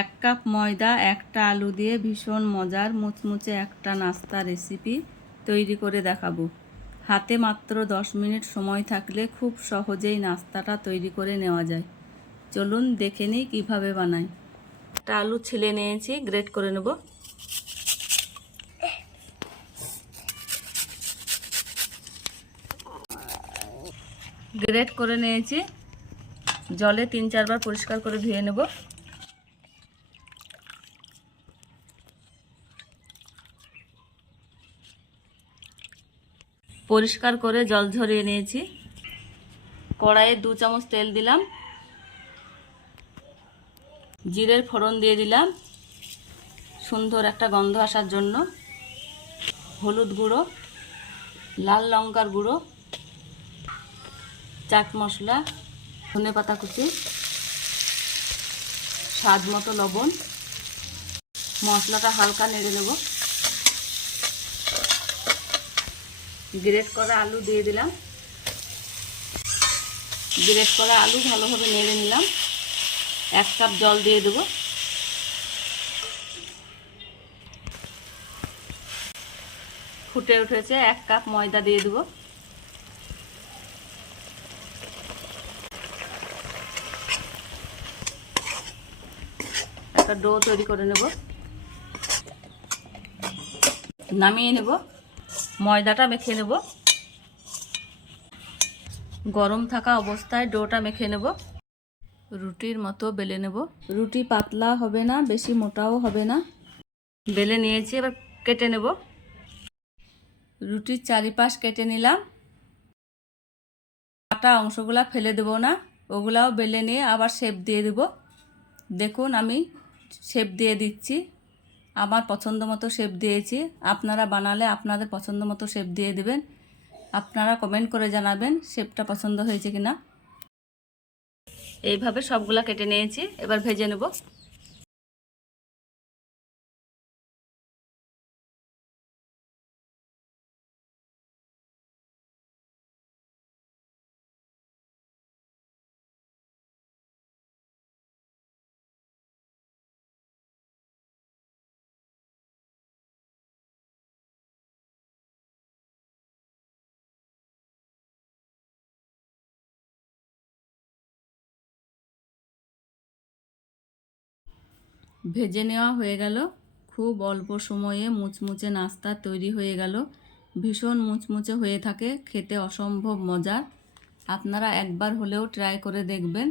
এক কাপ ময়দা একটা আলু দিয়ে ভীষণ মজার মুচমুচে একটা নাস্তা রেসিপি তৈরি করে দেখাবো। হাতে মাত্র 10 মিনিট সময় থাকলে খুব সহজেই নাস্তাটা তৈরি করে নেওয়া যায়। চলুন দেখে নিই কীভাবে বানাই। একটা আলু ছিলে নিয়েছি, গ্রেট করে নেব। গ্রেট করে নিয়েছি, জলে 3-4 বার পরিষ্কার করে ধুয়ে নেব। পরিষ্কার করে জল ঝরিয়ে নিয়েছি। কড়াইয়ে 2 চামচ তেল দিলাম, জিরের ফোড়ন দিয়ে দিলাম সুন্দর একটা গন্ধ আসার জন্য। হলুদ গুঁড়ো, লাল লঙ্কার গুঁড়ো, চাট মশলা, ধনেপাতা কুচি, স্বাদ মতো লবণ। মশলাটা হালকা নেড়ে নেব। গ্রেট করা আলু দিয়ে দিলাম। গ্রেট করা আলু ভালোভাবে নেড়ে নিলাম। 1 কাপ জল দিয়ে দেব। ফুটে উঠেছে, 1 কাপ ময়দা দিয়ে দেব। একটা ডো তৈরি করে নেব। নামিয়ে নেব। ময়দাটা মেখে নেব। গরম থাকা অবস্থায় ডোটা মেখে নেব। রুটির মতো বেলে নেব। রুটি পাতলা হবে না, বেশি মোটাও হবে না। বেলে নিয়েছি, এবার কেটে নেব। রুটির চারিপাশ কেটে নিলাম। কাটা অংশগুলা ফেলে দেব না, ওগুলাও বেলে নিয়ে আবার শেপ দিয়ে দেব। দেখুন আমি শেপ দিয়ে দিচ্ছি, আমার পছন্দ মতো শেপ দিয়েছি। আপনারা বানালে আপনাদের পছন্দ মতো শেপ দিয়ে দেবেন। আপনারা কমেন্ট করে জানাবেন শেপটা পছন্দ হয়েছে কিনা। এইভাবে সবগুলা কেটে নিয়েছি, এবার ভেজে নেব। ভেজে নেওয়া হয়ে গেল। খুব অল্প সময়ে মুচমুচে নাস্তা তৈরি হয়ে গেল। ভীষণ মুচমুচে হয়ে থাকে, খেতে অসম্ভব মজার। আপনারা একবার হলেও ট্রাই করে দেখবেন।